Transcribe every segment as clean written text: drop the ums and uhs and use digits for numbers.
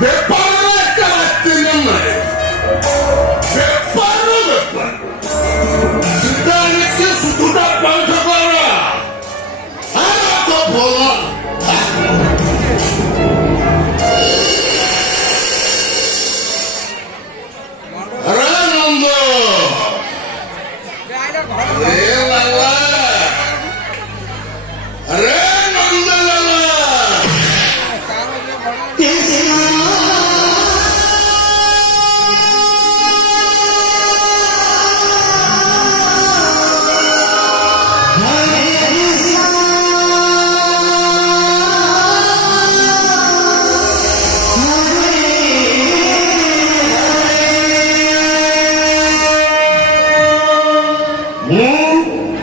ବେପାରର ଏକା ବାକ୍ୟ ନାହିଁ ବେପାର ସିଧା ଆଣିକି ସୁଧୁଟା ପଇଠ କର ତ ଭଲ अरे नंद अरे नंद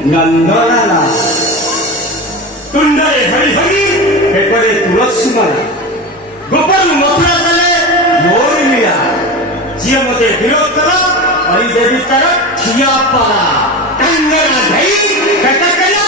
नंदलाला तुंडरे हरी हरी एपटे तुलसी माला गोपाल मथुरा चले मोर लीला जी मते विरोध कर हरि देवी तर खिया पाला कंगना धई कटकला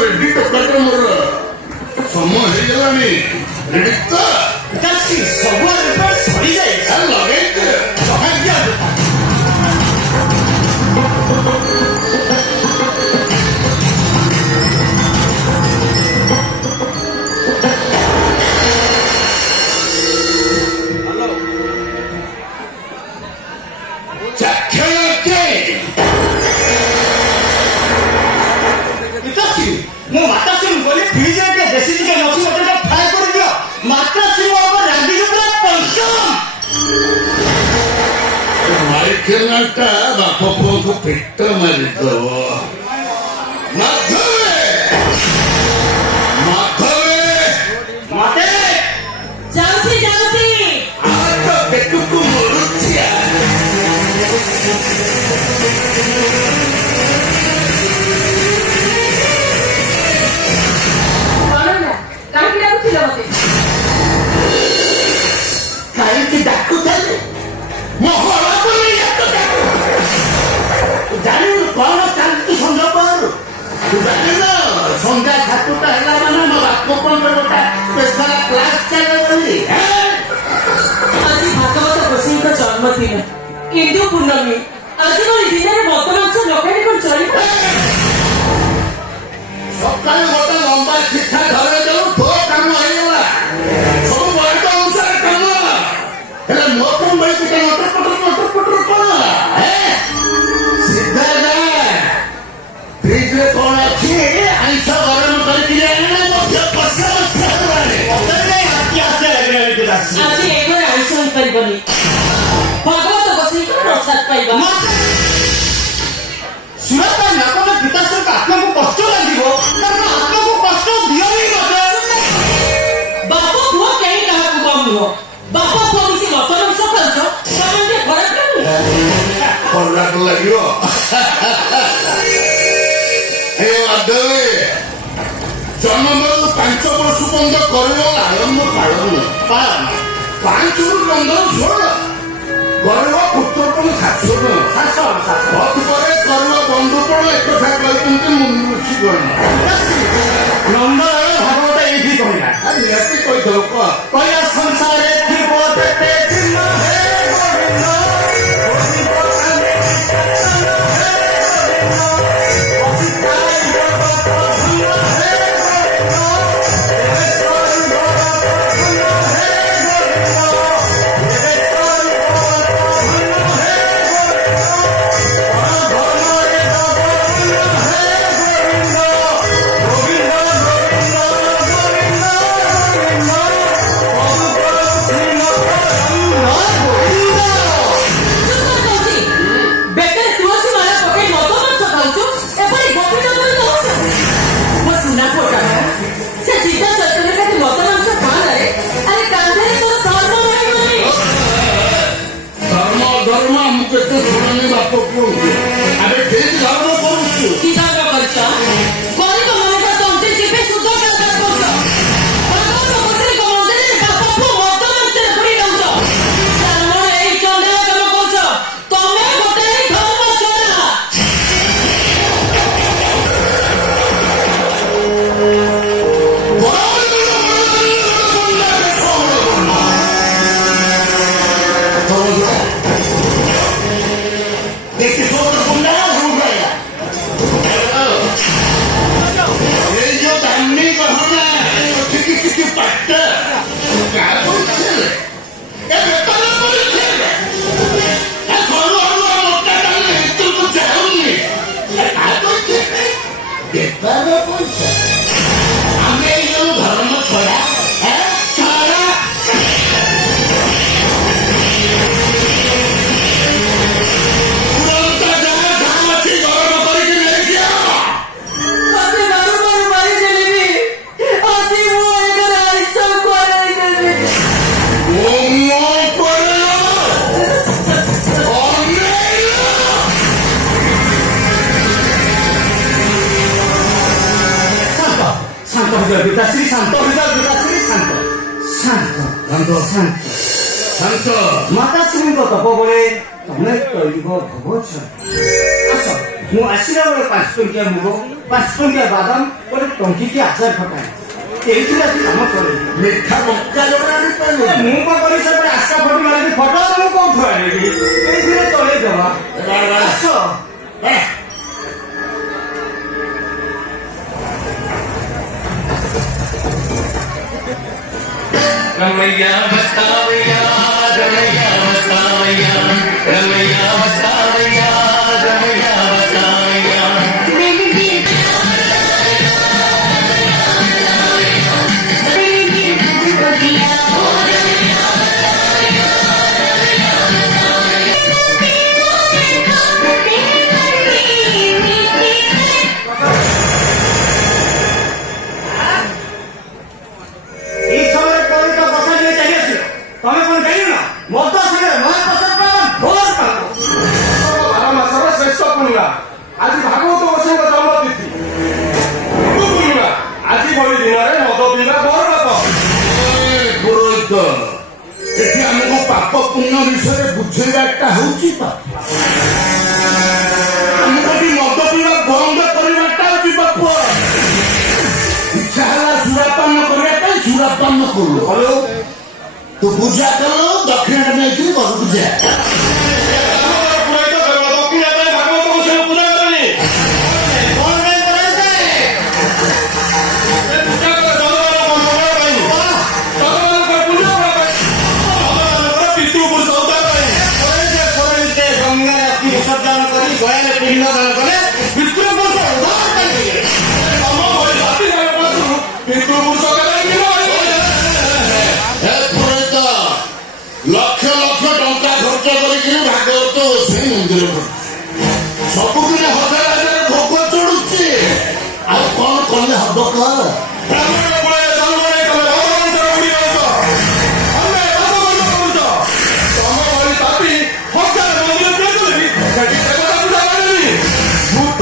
रेडी टोकाट मोर समय हो गलानी रेडी तो सब सरी जाए लगे मो माता सिंह बोले फ्रिज रे देसी चिकन अछि ओटा फ्राई कर दियो माता सिंह ओवर रांडी पूरा पंचम माइकेलटा बाप को पेट मारी दो माधवे माधवे माते जाउची आ तो बेटू को मरुचिया काहे डाकू थाले मोहरा बोली जानी कौन चालती संध्या पर जानिना संध्या खातुटा हैला माने मो बाप कोन गोटा स्पेशल क्लास चले बोली आज भागवत गोसाई का जन्मदिन इंदु पूर्णमी आज वाली दिन में बतमांस लोकानी कोन चली सकाल गोटा लंबा शिक्षा धरे दो तो काम होइला सब वर्ग अनुसार काम हेला मोकम बैठ के मोटर कोन है सीधा जा फ्रिज रे कोन अछि आइसा गरम करके आने मध्य पसा छाड़वाले ओतरे आकी आसे लगले के दासी आज एगो आइसो परिबनी भागवत गोसाई को प्रसाद पाइबा सुरत नाको विकास का आत्मा को कष्ट लागिबो तब आत्मा को कष्ट दियो ही मते बापो पुओ कहीं कहा को बम हो बापो पुओ मिसी मतरम सकलछ सामने खराब कर खराब लागियो हे अदे जन्मରୁ 5 ବର୍ଷ ପର୍ଯ୍ୟନ୍ତ କରିବ ଆରମ୍ଭ ପାଳନ 5 ରୁ 15 16 କରିବ ପୁତ୍ରପଣ ଶାଶୁର ପରେ କରିବ ବନ୍ଧୁପଣ ଏକଥା କହିଛନ୍ତି ମୁନିଋଷି ଗଣ ନନ୍ଦର ଭାଗବତ ଏଇଠି କହିଲା ନିହାତି କହିଦେବ କହିଲା ସଂସାରେ ଥିବ ତେତେ ଚିହ୍ନ ହେ ଗୋବିନ୍ଦ ବାପ ପୁଅ ଆମେ ଠିକ ଧର୍ମ କରୁଛୁ। କି ଧର୍ମ କରିଛ? ଗରିବ ମାନଙ୍କ ତଣ୍ଟି ଚିପି ସୁଧ କାରବାର କରୁଛ। ଭାଗବତ ବସେଇକ ମନ୍ଦିରରେ ବାପ ପୁଅ ମଦ ମାଂସରେ ପୁରୀ ଦଉଛ। କାରଣ ଏଇ ଚଣ୍ଡାଳ କାମ କରୁଛ। ତମେ ଗୋଟେ ଧର୍ମ ଛଡ଼ା। ଆମେ ଏଇ ଯୋଉ ଧର୍ମ ଛଡ଼ା ଛଡ଼ା ତୁରନ୍ତ ଯାହା ଯାହା ଅଛି ଗରମ କରିକି ନେଇକି ମତେ ବାରୁ ବାରୁ ମାରିଦେଲିବି। ଆଜି ମୁଁ ଏକର ଆଇଁଷ ଖୁଆଇଦେବି। ଶାନ୍ତ ହୃଦୟ ପିତାଶ୍ରୀ, ଶାନ୍ତ ହୃଦୟ ପିତାଶ୍ରୀ, ଶାନ୍ତ ଶାନ୍ତ ଶାନ୍ତ ଶାନ୍ତ ଶାନ୍ତ ମାତାଶ୍ରୀଙ୍କ ତପବଳେ ତମେ ତୈବ ଭୋଗ ଆସ। ମୁଁ ଆସିଲା ବେଳେ 5 ଟଙ୍କିଆ ମୁଗ, 5 ଟଙ୍କିଆ ବାଦାମ, ଗୋଟେ ଟଙ୍କିକିଆ ଆଚାର ଖଟାଏ ଏଇଥିରେ ଆସି କାମ କରେ। ମିଠା ମକା ଜଣେ ଆଣିପାରିବ। ମୁଁ କଣ କରି ସେପଟେ ଆଶା ଫଟି ମାରିବି, ଫଟୋ ମୁଁ କୋଉଠୁ ଆଣିବି? ଏଇଥିରେ ଚଳେଇଦବା। ଆସ। रमैया बतावैया रमैया बतावैया रमैया बतावैया रमैया बतावैया ତମେ କଣ ଜାଣିନ? ମଦ ସାଙ୍ଗରେ ମହାପ୍ରସାଦ ଭୋର ବାର ମାସର ଶ୍ରେଷ୍ଠ ପୂର୍ଣ୍ଣିମା। ଆଜି ଭାଗବତ ଗୋସାଇଙ୍କ ଜନ୍ମତିଥି ପୂର୍ଣ୍ଣିମା। ଆଜି ଭଳି ଦିନରେ ମଦ ପିଇବା ବର ବାପ। ପୁରୋହିତ ଏଠି ଆମକୁ ପାପ ପୁଣ୍ୟ ବିଷୟରେ ବୁଝେଇବାଟା ହଉଛି ପାପ। ଆମକୁ ଏଠି ମଦ ପିଇବା ବନ୍ଦ କରିବାଟା ହଉଛି ପାପ। ଇଚ୍ଛା ହେଲା ସୁରାପାନ କରିବା ପାଇଁ ସୁରାପାନ କଲୁ। ହ୍ୟାଲୋ ତୁ ପୂଜା କଲୁ ଦକ୍ଷିଣ ନେଇକି ଘରକୁ ଯା। ବିସର୍ଜନ କରି ଗୟାରେ ପିଣ୍ଡ ଦାନ କଲେ ପିତୃପୁରୁଷ ଲକ୍ଷ ଲକ୍ଷ ଟଙ୍କା ଖର୍ଚ୍ଚ କରିକି ଭାଗବତ ସେଇ ମନ୍ଦିର କରୁଛି। ସବୁଦିନ 1000 ଭୋଗ ଚଢୁଛି। ଆଉ କଣ କଲେ ହବ କହ? ଭୂତ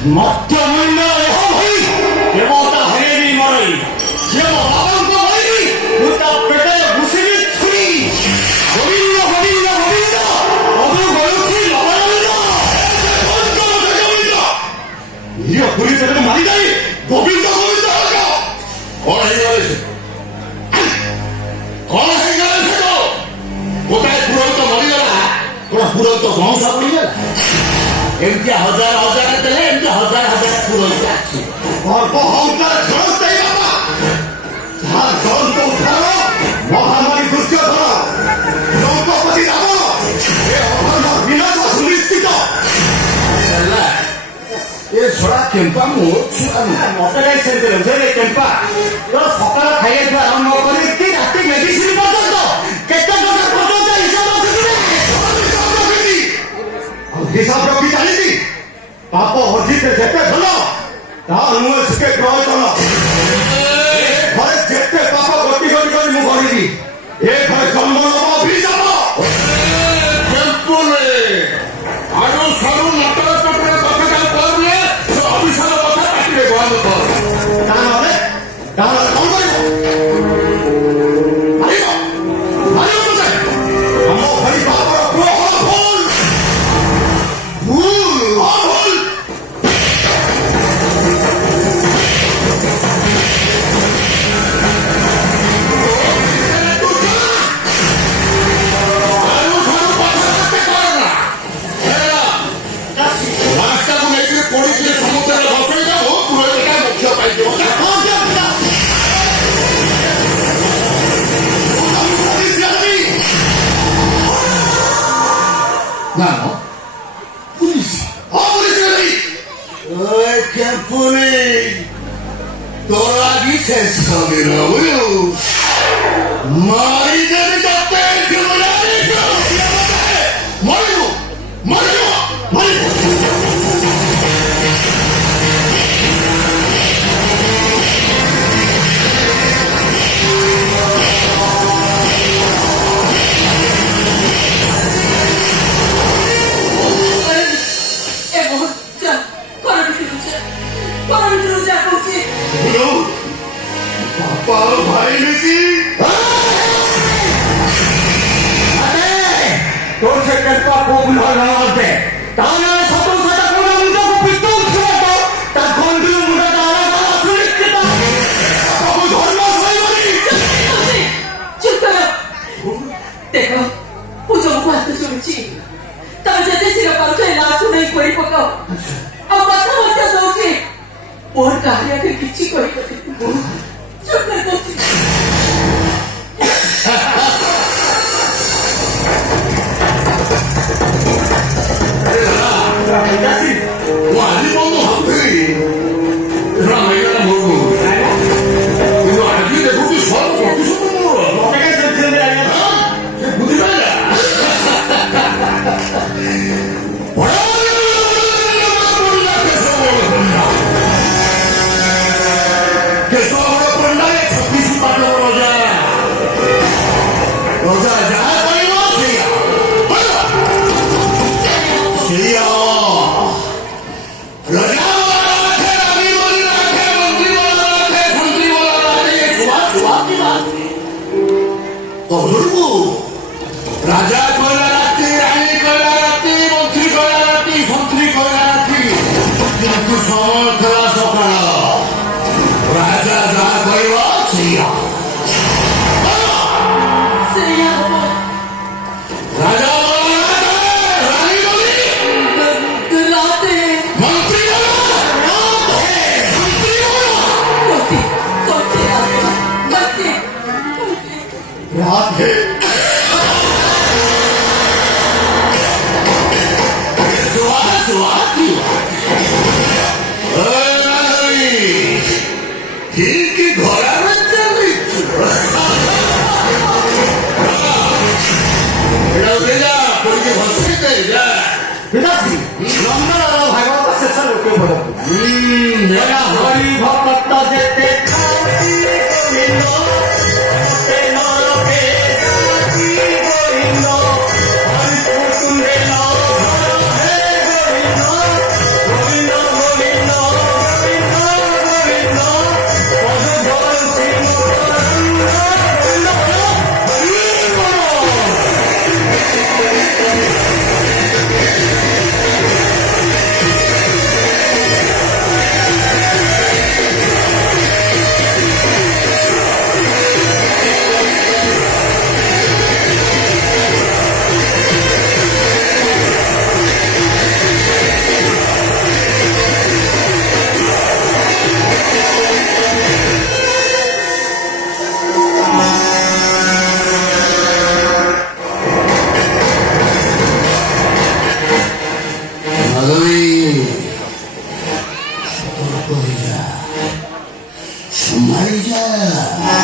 मध्यमूल्य ଏହା ଭଳି ଦେବତା ହରେବି ମରଇ ଝିଅ ବାବାଙ୍କ ଭଳି ମୁଁ ତା ପେଟରେ ଘୁଷିବି ଛୁରୀ ଗୋବିନ୍ଦ ଗୋବିନ୍ଦ ଗୋବିନ୍ଦ ମଧୁ ଗଳୁଛି ଲବଣନ୍ଦ ଇଏ ପୁରୀ ତେବେ ମାରିଯାଇ ଗୋବିନ୍ଦ ଗୋବିନ୍ଦ କଣ ହେଇଗଲେ ସେ କଣ ହେଇଗଲେ ସେ ଗୋଟାଏ ପୁରୋହିତ ମରିଗଲା କଣ ପୁରୋହିତ ବଂଶ ପଡ଼ିଗଲା ଏମିତି ହଜାର ହଜାର ଦେଲେ ଏମିତି ହଜାର ହଜାର ପୁରୋହିତ ଅଛି ଗର୍ବ ହଂକାର ଝଡ଼ସ୍ଥାୟୀ ବାବା ଯାହା ଜ୍ୱଳନ୍ତ ଉଦ୍ଧାର ମହାମାରୀ ଦୁର୍ଯୋଧନ ଲଙ୍କପତି ରାବଣ ଏ ଅଧର୍ମ ବିନାଶ ସୁନିଶ୍ଚିତ ହେଲା ଏ ଛଡ଼ା କେମ୍ପା ମୋ ଛୁଆ ମତେ କାହିଁ ସେମିତି ବୁଝେଇଲେ କେମ୍ପା ତୋର ସକାଳ ଖାଇବାକୁ ଆରମ୍ଭ କରି କି ରାତି ମେଡିସିନ ପର୍ଯ୍ୟନ୍ତ କେତେ ଟଙ୍କା ପର୍ଯ୍ୟନ୍ତ ହିସାବ ରଖିଥିବେ ହିସାବ ରଖି ଚାଲିଛି ପାପ ଅର୍ଜିତ ଯେତେ ଭଲ ତା ନୁହେଁ ସୁଖେ କ୍ରୟ କଲ ଘରେ ଯେତେ ପାପ ଗତି ଗତି କରି ମୁଁ କରିବି ଏ ଘରେ ଜନ୍ମ ନବ ଅଭିଶାପ ଆଡୁ ସାଡୁ ନଟର ଚଟର କଥା କହିଲେ ସେ ଅଭିଶାପ କଥା ପାଟିରେ ବନ୍ଦ କର ତା ନହେଲେ କଣ କରିବ ଆମ ଭାଇ ବାପର ପୁଅ ଭୁଲ তোর আগে শেষ হবে না মারি দেবে মরিব মরিব মরিব भाई बेटी তোর সে কেম্পা কবুল হয় না আসবে তাহলে সকল সাথে কোনো মুন্ডাকে পিস্তল ছুঁড়ে তো তার গন্ধির মুন্ডাটা আলাদা সুনিশ্চিত বাবু ধর্ম সইবনি চুপ করো দেখো পুজোକୁ ହାତ ଶୁଣୁଛି ତମେ ଯେତେ ଶୀଘ୍ର ପାରୁଛ ଏ ଲାଶ ନେଇ କରି ପକାଅ ଆଉ କଥା ମଧ୍ୟ ଦଉଛି ମୋର କାହାରି ଆଗରେ କିଛି କହିପାରିବି ଚୁପ କରି କହୁଛି ମୁଁ ଆଜି ବନ୍ଦ ଭାବୁଥିଲି ରାମାୟଣ ମୋର କିନ୍ତୁ ଆଜି ଦେଖୁଛି 100% ମୋର ବୁଝିପାରିଲା କେଶବ ପଣ୍ଡାରେ 36 ପାଟ ରଜା ରଜା ଯାହା କହିବ ସେଇଆ ସେଇଆ ରଜା রাজা কয়লা রাত্রি রানী কয়লা রাত্রি মন্ত্রী কয়লা রাত্রি সন্ত্রী কয়লা রাত্রি কিন্তু সময় খেলা সকাল রাজা যা কইব সেইয়া রাজা রানী বলি মন্ত্রী রাধে ठीक घोड़ा में चलिए भसते जा ପିତାଶ୍ରୀ ନନ୍ଦନର ଭାଗବତ ଶେଷ ଲୋକେ ପଡ଼ନ୍ତୁ ହରି ଭକ୍ତ ଯେତେ ଗୋବିନ୍ଦ मर जा